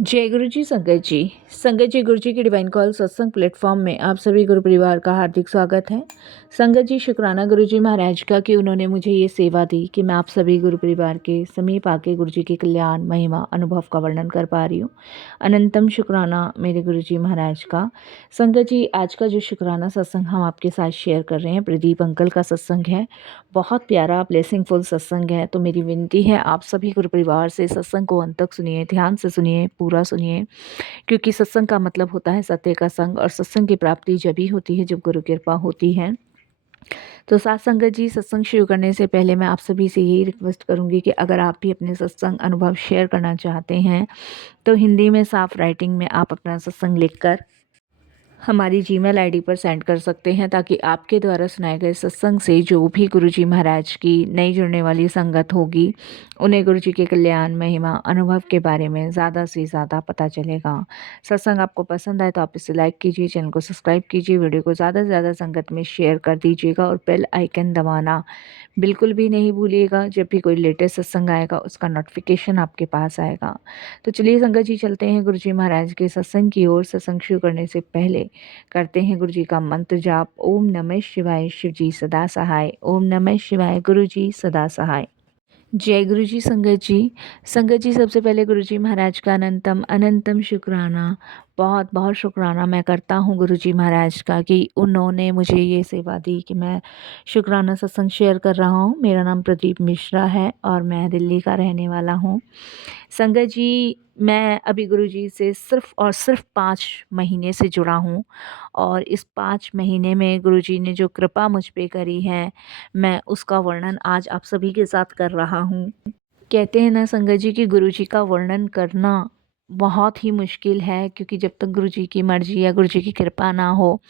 जय गुरु जी संगत जी गुरु जी की डिवाइन कॉल सत्संग प्लेटफॉर्म में आप सभी गुरु परिवार का हार्दिक स्वागत है। संगत जी शुक्राना गुरु जी महाराज का कि उन्होंने मुझे ये सेवा दी कि मैं आप सभी गुरु परिवार के समीप आके गुरु जी के कल्याण महिमा अनुभव का वर्णन कर पा रही हूँ। अनंतम शुक्राना मेरे गुरु जी महाराज का। संगत जी आज का जो शुक्राना सत्संग हम आपके साथ शेयर कर रहे हैं प्रदीप अंकल का सत्संग है। बहुत प्यारा ब्लेसिंगफुल सत्संग है। तो मेरी विनती है आप सभी गुरु परिवार से सत्संग को अंत तक सुनिए, ध्यान से सुनिए, पूरा सुनिए, क्योंकि सत्संग का मतलब होता है सत्य का संग और सत्संग की प्राप्ति जब ही होती है जब गुरु कृपा होती है। तो साथ संगत जी सत्संग शुरू करने से पहले मैं आप सभी से यही रिक्वेस्ट करूंगी कि अगर आप भी अपने सत्संग अनुभव शेयर करना चाहते हैं तो हिंदी में साफ राइटिंग में आप अपना सत्संग लिखकर हमारी जीमेल आईडी पर सेंड कर सकते हैं, ताकि आपके द्वारा सुनाए गए सत्संग से जो भी गुरुजी महाराज की नई जुड़ने वाली संगत होगी उन्हें गुरुजी के कल्याण महिमा अनुभव के बारे में ज़्यादा से ज़्यादा पता चलेगा। सत्संग आपको पसंद आए तो आप इसे लाइक कीजिए, चैनल को सब्सक्राइब कीजिए, वीडियो को ज़्यादा से ज़्यादा संगत में शेयर कर दीजिएगा और बेल आइकन दबाना बिल्कुल भी नहीं भूलिएगा। जब भी कोई लेटेस्ट सत्संग आएगा उसका नोटिफिकेशन आपके पास आएगा। तो चलिए संगत जी चलते हैं गुरु जी महाराज के सत्संग की ओर। सत्संग शुरू करने से पहले करते हैं गुरु जी का मंत्र जाप। ओम नमः शिवाय, शिव जी सदा सहाय। ओम नमः शिवाय, गुरु जी सदा सहाय। जय गुरु जी संगत जी सबसे पहले गुरु जी महाराज का अनंतम अनंतम शुक्राना, बहुत बहुत शुक्राना मैं करता हूँ गुरु जी महाराज का कि उन्होंने मुझे ये सेवा दी कि मैं शुक्राना सत्संग शेयर कर रहा हूँ। मेरा नाम प्रदीप मिश्रा है और मैं दिल्ली का रहने वाला हूँ। संगत जी मैं अभी गुरुजी से सिर्फ़ और सिर्फ़ 5 महीने से जुड़ा हूँ और इस 5 महीने में गुरुजी ने जो कृपा मुझ पे करी है, मैं उसका वर्णन आज आप सभी के साथ कर रहा हूँ। कहते हैं ना संगत जी कि गुरुजी का वर्णन करना बहुत ही मुश्किल है, क्योंकि जब तक गुरुजी की मर्ज़ी या गुरुजी की कृपा ना हो,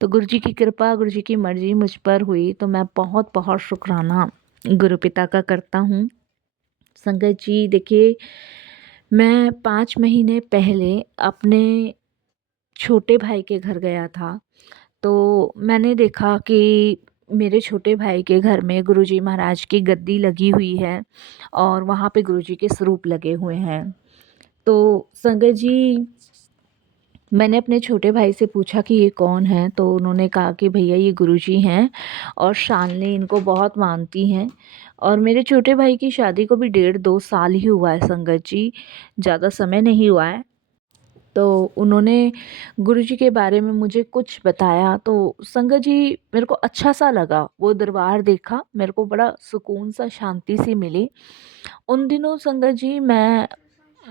तो गुरुजी की कृपा, गुरुजी की मर्ज़ी मुझ पर हुई तो मैं बहुत-बहुत शुक्राना गुरु पिता का करता हूँ। संगत जी देखिए, मैं 5 महीने पहले अपने छोटे भाई के घर गया था, तो मैंने देखा कि मेरे छोटे भाई के घर में गुरुजी महाराज की गद्दी लगी हुई है और वहाँ पे गुरुजी के स्वरूप लगे हुए हैं। तो संगत जी मैंने अपने छोटे भाई से पूछा कि ये कौन है, तो उन्होंने कहा कि भैया ये गुरुजी हैं और शालिनी इनको बहुत मानती हैं। और मेरे छोटे भाई की शादी को भी 1.5-2 साल ही हुआ है संगत जी, ज़्यादा समय नहीं हुआ है। तो उन्होंने गुरुजी के बारे में मुझे कुछ बताया तो संगत जी मेरे को अच्छा सा लगा। वो दरबार देखा, मेरे को बड़ा सुकून सा, शांति सी मिली। उन दिनों संगत जी मैं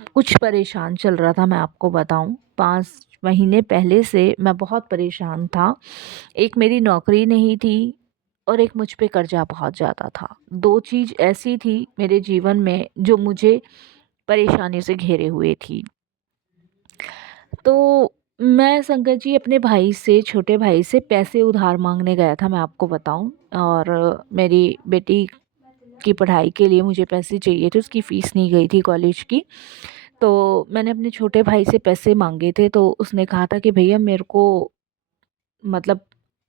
कुछ परेशान चल रहा था, मैं आपको बताऊं। 5 महीने पहले से मैं बहुत परेशान था। एक मेरी नौकरी नहीं थी और एक मुझ पे कर्जा बहुत ज़्यादा था। 2 चीज़ ऐसी थी मेरे जीवन में जो मुझे परेशानी से घेरे हुए थी। तो मैं संगत जी अपने भाई से, छोटे भाई से पैसे उधार माँगने गया था, मैं आपको बताऊँ। और मेरी बेटी की पढ़ाई के लिए मुझे पैसे चाहिए थे, उसकी फ़ीस नहीं गई थी कॉलेज की। तो मैंने अपने छोटे भाई से पैसे माँगे थे, तो उसने कहा था कि भैया मेरे को मतलब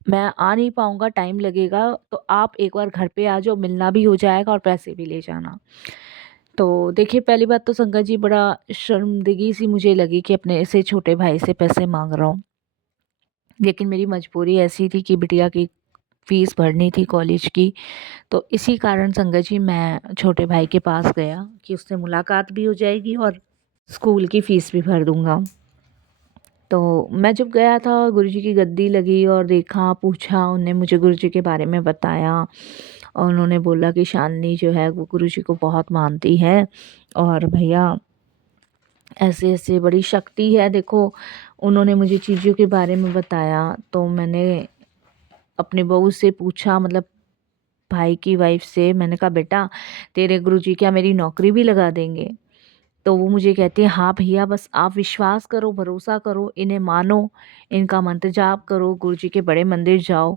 मैं आ नहीं पाऊँगा, टाइम लगेगा, तो आप एक बार घर पे आ जाओ, मिलना भी हो जाएगा और पैसे भी ले जाना। तो देखिए पहली बात तो संगत जी बड़ा शर्मिंदगी सी मुझे लगी कि अपने ऐसे छोटे भाई से पैसे माँग रहा हूँ। लेकिन मेरी मजबूरी ऐसी थी कि बिटिया की फ़ीस भरनी थी कॉलेज की, तो इसी कारण संगत जी मैं छोटे भाई के पास गया कि उससे मुलाकात भी हो जाएगी और स्कूल की फ़ीस भी भर दूँगा। तो मैं जब गया था गुरुजी की गद्दी लगी और देखा, पूछा, उन्होंने मुझे गुरुजी के बारे में बताया और उन्होंने बोला कि शालिनी जो है वो गुरुजी को बहुत मानती है और भैया ऐसे-ऐसे बड़ी शक्ति है देखो। उन्होंने मुझे चीज़ों के बारे में बताया, तो मैंने अपनी बहू से पूछा, मतलब भाई की वाइफ़ से, मैंने कहा बेटा तेरे गुरुजी क्या मेरी नौकरी भी लगा देंगे? तो वो मुझे कहती है हाँ भैया बस आप विश्वास करो, भरोसा करो, इन्हें मानो, इनका मंत्र जाप करो, गुरुजी के बड़े मंदिर जाओ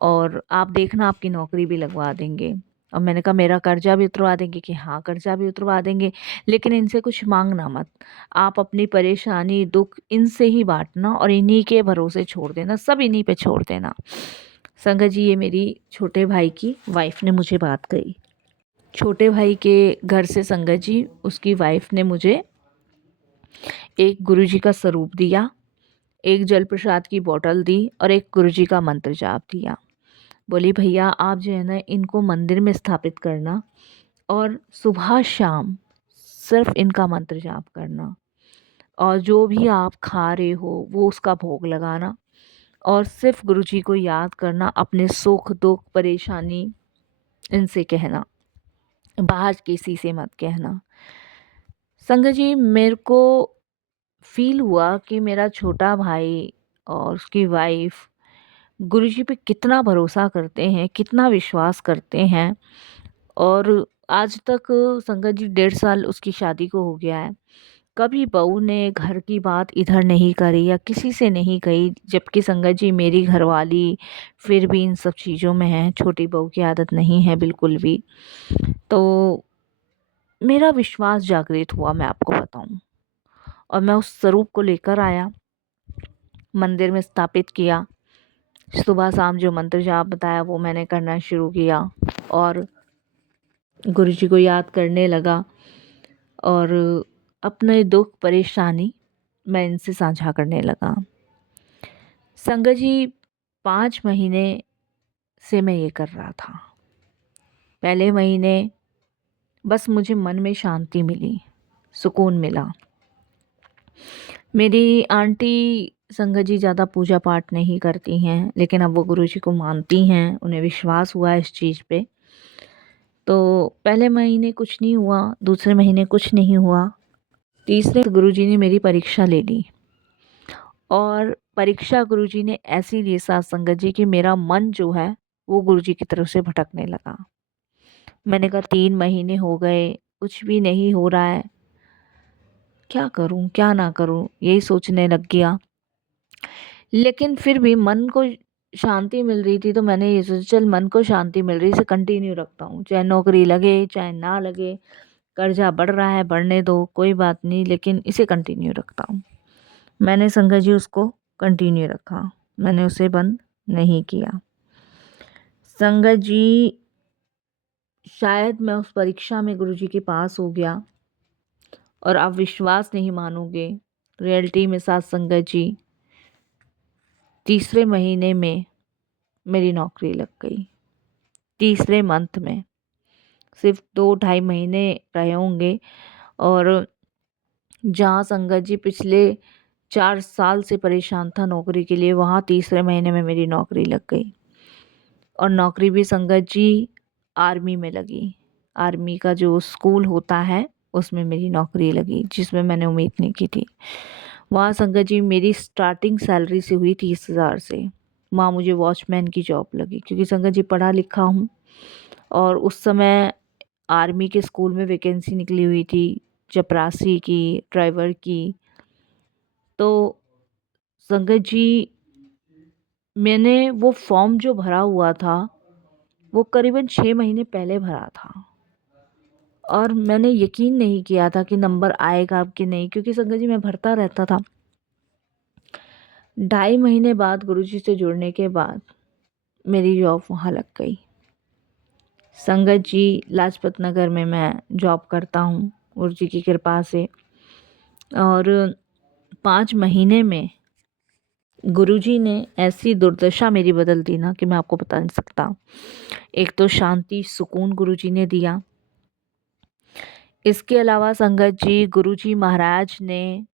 और आप देखना आपकी नौकरी भी लगवा देंगे। और मैंने कहा मेरा कर्जा भी उतरवा देंगे? कि हाँ कर्जा भी उतरवा देंगे, लेकिन इनसे कुछ मांगना मत। आप अपनी परेशानी दुख इनसे ही बांटना और इन्हीं के भरोसे छोड़ देना, सब इन्हीं पे छोड़ देना। संगत जी ये मेरी छोटे भाई की वाइफ ने मुझे बात कही। छोटे भाई के घर से संगत जी उसकी वाइफ ने मुझे एक गुरुजी का स्वरूप दिया, एक जल प्रसाद की बोतल दी और एक गुरुजी का मंत्र जाप दिया। बोली भैया आप जो है ना इनको मंदिर में स्थापित करना और सुबह शाम सिर्फ इनका मंत्र जाप करना, और जो भी आप खा रहे हो वो उसका भोग लगाना, और सिर्फ गुरुजी को याद करना, अपने सुख दुख परेशानी इनसे कहना, बाहर किसी से मत कहना। संगत जी मेरे को फील हुआ कि मेरा छोटा भाई और उसकी वाइफ गुरुजी पे कितना भरोसा करते हैं, कितना विश्वास करते हैं। और आज तक संगत जी 1.5 साल उसकी शादी को हो गया है, कभी बहू ने घर की बात इधर नहीं करी या किसी से नहीं कही, जबकि संगत जी मेरी घरवाली फिर भी इन सब चीज़ों में है, छोटी बहू की आदत नहीं है बिल्कुल भी। तो मेरा विश्वास जागृत हुआ, मैं आपको बताऊं, और मैं उस स्वरूप को लेकर आया, मंदिर में स्थापित किया। सुबह शाम जो मंत्र जाप बताया वो मैंने करना शुरू किया और गुरुजी को याद करने लगा, और अपने दुख परेशानी मैं इनसे साझा करने लगा। संगत जी 5 महीने से मैं ये कर रहा था। पहले महीने बस मुझे मन में शांति मिली, सुकून मिला। मेरी आंटी संगत जी ज़्यादा पूजा पाठ नहीं करती हैं, लेकिन अब वो गुरुजी को मानती हैं, उन्हें विश्वास हुआ है इस चीज़ पे। तो पहले महीने कुछ नहीं हुआ, दूसरे महीने कुछ नहीं हुआ, तीसरे गुरुजी ने मेरी परीक्षा ले ली, और परीक्षा गुरुजी ने ऐसी ली साथ संगत जी कि मेरा मन जो है वो गुरुजी की तरफ से भटकने लगा। मैंने कहा 3 महीने हो गए, कुछ भी नहीं हो रहा है, क्या करूं क्या ना करूं, यही सोचने लग गया। लेकिन फिर भी मन को शांति मिल रही थी, तो मैंने ये सोचा चल मन को शांति मिल रही है, इसे कंटिन्यू रखता हूँ, चाहे नौकरी लगे चाहे ना लगे, कर्जा बढ़ रहा है बढ़ने दो कोई बात नहीं, लेकिन इसे कंटिन्यू रखता हूँ। मैंने संगत जी उसको कंटिन्यू रखा, मैंने उसे बंद नहीं किया। संगत जी शायद मैं उस परीक्षा में गुरुजी के पास हो गया, और आप विश्वास नहीं मानोगे, रियलिटी में साथ संगत जी तीसरे महीने में मेरी नौकरी लग गई। तीसरे मंथ में, सिर्फ 2-2.5 महीने रहे होंगे, और जहाँ संगत जी पिछले 4 साल से परेशान था नौकरी के लिए, वहाँ तीसरे महीने में मेरी नौकरी लग गई। और नौकरी भी संगत जी आर्मी में लगी, आर्मी का जो स्कूल होता है उसमें मेरी नौकरी लगी, जिसमें मैंने उम्मीद नहीं की थी। वहाँ संगत जी मेरी स्टार्टिंग सैलरी से हुई 30,000 से, वहाँ मुझे वॉचमैन की जॉब लगी, क्योंकि संगत जी पढ़ा लिखा हूँ, और उस समय आर्मी के स्कूल में वैकेंसी निकली हुई थी चपरासी की, ड्राइवर की। तो संगत जी मैंने वो फॉर्म जो भरा हुआ था वो करीबन 6 महीने पहले भरा था, और मैंने यकीन नहीं किया था कि नंबर आएगा कि नहीं, क्योंकि संगत जी मैं भरता रहता था। 2.5 महीने बाद गुरुजी से जुड़ने के बाद मेरी जॉब वहाँ लग गई। संगत जी लाजपत नगर में मैं जॉब करता हूँ गुरुजी की कृपा से, और 5 महीने में गुरुजी ने ऐसी दुर्दशा मेरी बदल दी ना कि मैं आपको बता नहीं सकता। एक तो शांति सुकून गुरुजी ने दिया, इसके अलावा संगत जी गुरुजी महाराज ने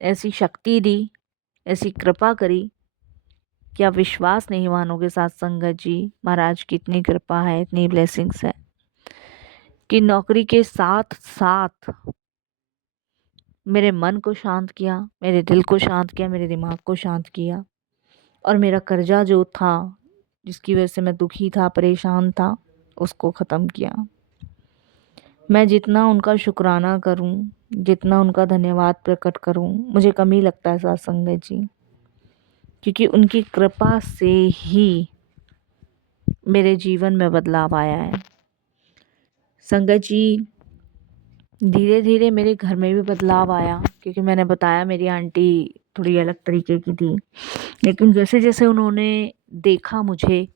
ऐसी शक्ति दी, ऐसी कृपा करी कि आप विश्वास नहीं मानोगे साथ संगत जी महाराज की इतनी कृपा है, इतनी ब्लेसिंग्स है कि नौकरी के साथ साथ मेरे मन को शांत किया, मेरे दिल को शांत किया, मेरे दिमाग को शांत किया, और मेरा कर्जा जो था जिसकी वजह से मैं दुखी था परेशान था उसको ख़त्म किया। मैं जितना उनका शुक्राना करूं, जितना उनका धन्यवाद प्रकट करूं, मुझे कम ही लगता है साथ संगत जी, क्योंकि उनकी कृपा से ही मेरे जीवन में बदलाव आया है। संगत जी धीरे धीरे मेरे घर में भी बदलाव आया, क्योंकि मैंने बताया मेरी आंटी थोड़ी अलग तरीके की थी, लेकिन जैसे जैसे उन्होंने देखा मुझे,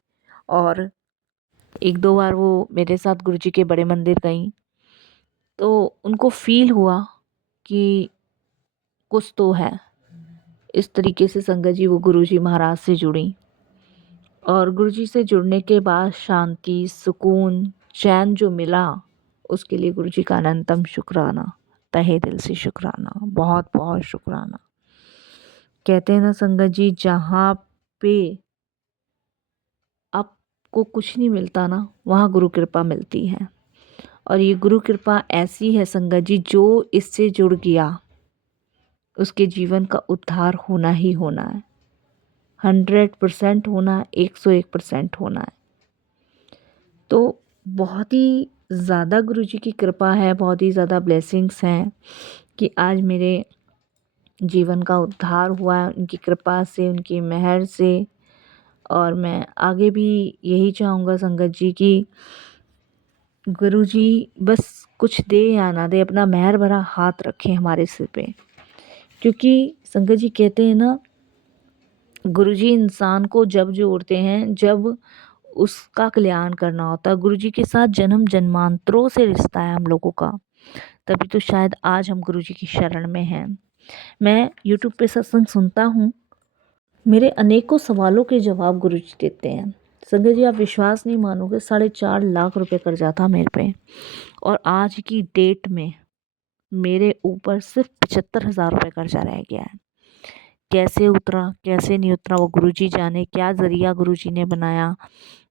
और 1-2 बार वो मेरे साथ गुरुजी के बड़े मंदिर गईं, तो उनको फ़ील हुआ कि कुछ तो है। इस तरीके से संगत जी वो गुरुजी महाराज से जुड़ी, और गुरुजी से जुड़ने के बाद शांति, सुकून, चैन जो मिला, उसके लिए गुरुजी का अनंतम शुक्राना, तहे दिल से शुक्राना, बहुत बहुत शुक्राना। कहते हैं ना संगत जी, जहाँ पे आपको कुछ नहीं मिलता ना, वहाँ गुरु कृपा मिलती है। और ये गुरु कृपा ऐसी है संगत जी, जो इससे जुड़ गया उसके जीवन का उद्धार होना ही होना है। 100% होना है, 101% होना है। तो बहुत ही ज़्यादा गुरुजी की कृपा है, बहुत ही ज़्यादा ब्लेसिंग्स हैं कि आज मेरे जीवन का उद्धार हुआ है उनकी कृपा से, उनकी मेहर से। और मैं आगे भी यही चाहूँगा संगत जी कि गुरुजी बस कुछ दे या ना दे, अपना मेहर भरा हाथ रखें हमारे सिर पे। क्योंकि संगत जी कहते हैं ना, गुरुजी इंसान को जब जोड़ते हैं जब उसका कल्याण करना होता है। गुरुजी के साथ जन्म जन्मांतरों से रिश्ता है हम लोगों का, तभी तो शायद आज हम गुरुजी की शरण में हैं। मैं यूट्यूब पे सत्संग सुनता हूँ, मेरे अनेकों सवालों के जवाब गुरुजी देते हैं। संजय जी, आप विश्वास नहीं मानोगे, 4.5 लाख रुपए कर्जा था मेरे पे, और आज की डेट में मेरे ऊपर सिर्फ 75,000 रुपये कर्जा रह गया है। कैसे उतरा, कैसे नहीं उतरा, वो गुरुजी जाने। क्या जरिया गुरुजी ने बनाया,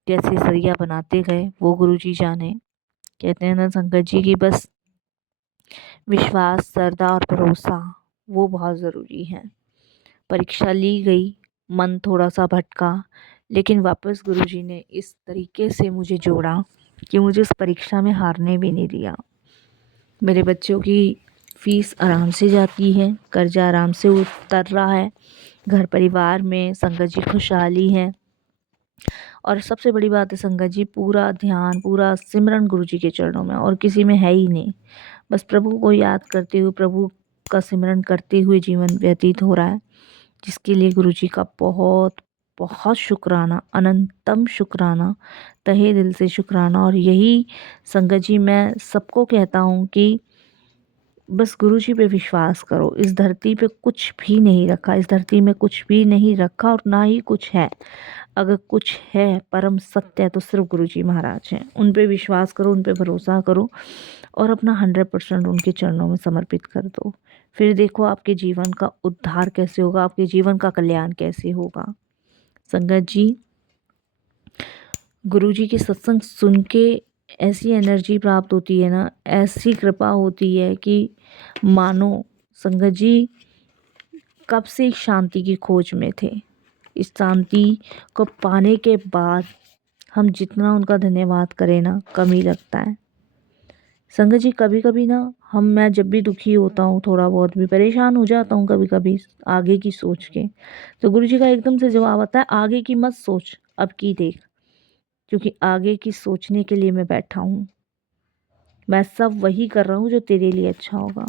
कैसे जरिया बनाते गए, वो गुरुजी जाने। कहते हैं ना संगत जी की बस विश्वास, श्रद्धा और भरोसा वो बहुत ज़रूरी है। परीक्षा ली गई, मन थोड़ा सा भटका, लेकिन वापस गुरुजी ने इस तरीके से मुझे जोड़ा कि मुझे उस परीक्षा में हारने भी नहीं दिया। मेरे बच्चों की फीस आराम से जाती है, कर्जा आराम से उतर रहा है, घर परिवार में संगत जी खुशहाली है। और सबसे बड़ी बात है संगत जी, पूरा ध्यान, पूरा सिमरन गुरुजी के चरणों में, और किसी में है ही नहीं। बस प्रभु को याद करते हुए, प्रभु का सिमरन करते हुए जीवन व्यतीत हो रहा है, जिसके लिए गुरुजी का बहुत बहुत शुक्राना, अनंतम शुक्राना, तहे दिल से शुक्राना। और यही संगत जी मैं सबको कहता हूँ कि बस गुरुजी पे विश्वास करो। इस धरती पे कुछ भी नहीं रखा, इस धरती में कुछ भी नहीं रखा और ना ही कुछ है। अगर कुछ है परम सत्य है तो सिर्फ गुरुजी महाराज हैं। उन पे विश्वास करो, उन पे भरोसा करो, और अपना 100% उनके चरणों में समर्पित कर दो। फिर देखो आपके जीवन का उद्धार कैसे होगा, आपके जीवन का कल्याण कैसे होगा। संगत जी, गुरुजी के सत्संग सुन के ऐसी एनर्जी प्राप्त होती है ना, ऐसी कृपा होती है कि मानो संगत जी कब से शांति की खोज में थे। इस शांति को पाने के बाद हम जितना उनका धन्यवाद करें ना, कम ही लगता है। संगत जी कभी कभी ना मैं जब भी दुखी होता हूँ, थोड़ा बहुत भी परेशान हो जाता हूँ कभी कभी आगे की सोच के, तो गुरुजी का एकदम से जवाब आता है, आगे की मत सोच, अब की देख। क्योंकि आगे की सोचने के लिए मैं बैठा हूँ, मैं सब वही कर रहा हूँ जो तेरे लिए अच्छा होगा।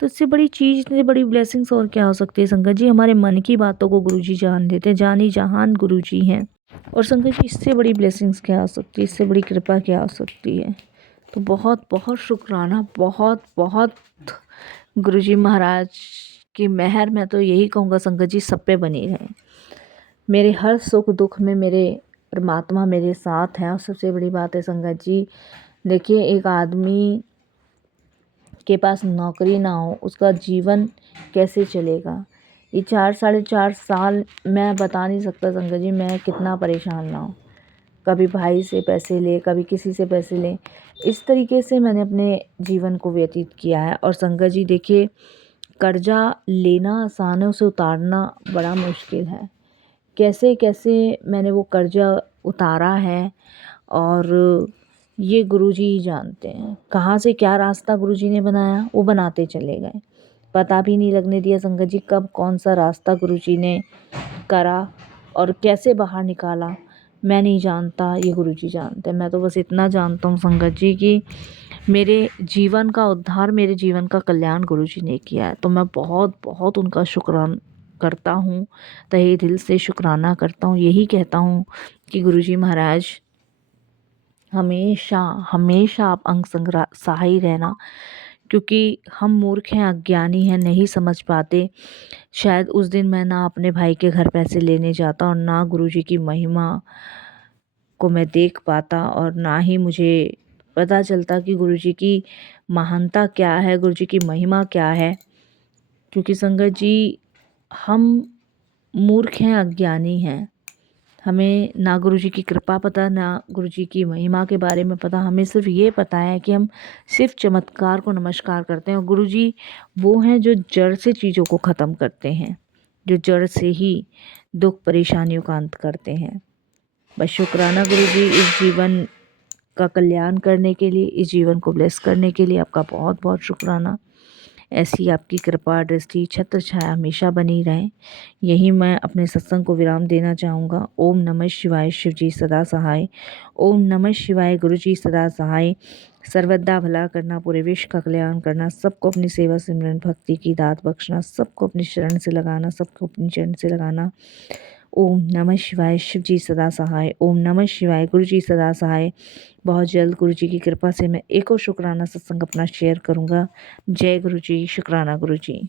तो इससे बड़ी चीज़, इतनी बड़ी ब्लेसिंग्स और क्या हो सकती है संगत जी। हमारे मन की बातों को गुरुजी जान लेते हैं, जानी जहान गुरुजी हैं। और संगत जी इससे बड़ी ब्लेसिंग्स क्या हो सकती है, इससे बड़ी कृपा क्या हो सकती है। तो बहुत बहुत शुक्राना, बहुत बहुत गुरुजी महाराज की मेहर। मैं तो यही कहूँगा संगत जी, सब पे बनी रहे। मेरे हर सुख दुख में मेरे परमात्मा मेरे साथ हैं। और सबसे बड़ी बात है संगत जी, देखिए एक आदमी के पास नौकरी ना हो, उसका जीवन कैसे चलेगा। ये 4 साढ़े 4 साल मैं बता नहीं सकता संगत जी, मैं कितना परेशान ना हूँ। कभी भाई से पैसे ले, कभी किसी से पैसे ले, इस तरीके से मैंने अपने जीवन को व्यतीत किया है। और संगत जी देखिए, कर्जा लेना आसान है, उसे उतारना बड़ा मुश्किल है। कैसे कैसे मैंने वो कर्जा उतारा है, और ये गुरुजी ही जानते हैं कहाँ से क्या रास्ता गुरुजी ने बनाया, वो बनाते चले गए। पता भी नहीं लगने दिया संगत जी कब कौन सा रास्ता गुरुजी ने करा और कैसे बाहर निकाला, मैं नहीं जानता, ये गुरुजी जानते हैं। मैं तो बस इतना जानता हूँ संगत जी कि मेरे जीवन का उद्धार, मेरे जीवन का कल्याण गुरुजी ने किया है। तो मैं बहुत बहुत उनका शुक्राना करता हूँ, तहे दिल से शुक्राना करता हूँ। यही कहता हूँ कि गुरुजी महाराज हमेशा हमेशा आप अंग संग सहाय रहना। क्योंकि हम मूर्ख हैं, अज्ञानी हैं, नहीं समझ पाते। शायद उस दिन मैं ना अपने भाई के घर पैसे लेने जाता और ना गुरुजी की महिमा को मैं देख पाता, और ना ही मुझे पता चलता कि गुरुजी की महानता क्या है, गुरुजी की महिमा क्या है। क्योंकि संगत जी, हम मूर्ख हैं, अज्ञानी हैं। हमें ना गुरुजी की कृपा पता, ना गुरुजी की महिमा के बारे में पता। हमें सिर्फ ये पता है कि हम सिर्फ चमत्कार को नमस्कार करते हैं, और गुरुजी वो हैं जो जड़ से चीज़ों को ख़त्म करते हैं, जो जड़ से ही दुख परेशानियों का अंत करते हैं। बस शुक्राना गुरुजी, इस जीवन का कल्याण करने के लिए, इस जीवन को ब्लेस करने के लिए आपका बहुत बहुत शुक्राना। ऐसी आपकी कृपा दृष्टि छत्र छाया हमेशा बनी रहे, यही मैं अपने सत्संग को विराम देना चाहूँगा। ओम नमः शिवाय, शिव जी सदा सहाय। ओम नमः शिवाय, गुरु जी सदा सहाय। सर्वदा भला करना, पूरे विश्व का कल्याण करना, सबको अपनी सेवा सिमरन भक्ति की दात बख्शना, सबको अपनी शरण से लगाना, सबको अपनी चरण से लगाना। ओम नमः शिवाय, शिव जी सदा सहाय। ओम नमः शिवाय, गुरु जी सदा सहाय। बहुत जल्द गुरु जी की कृपा से मैं एक और शुक्राना सत्संग अपना शेयर करूँगा। जय गुरु जी, शुक्राना गुरु जी।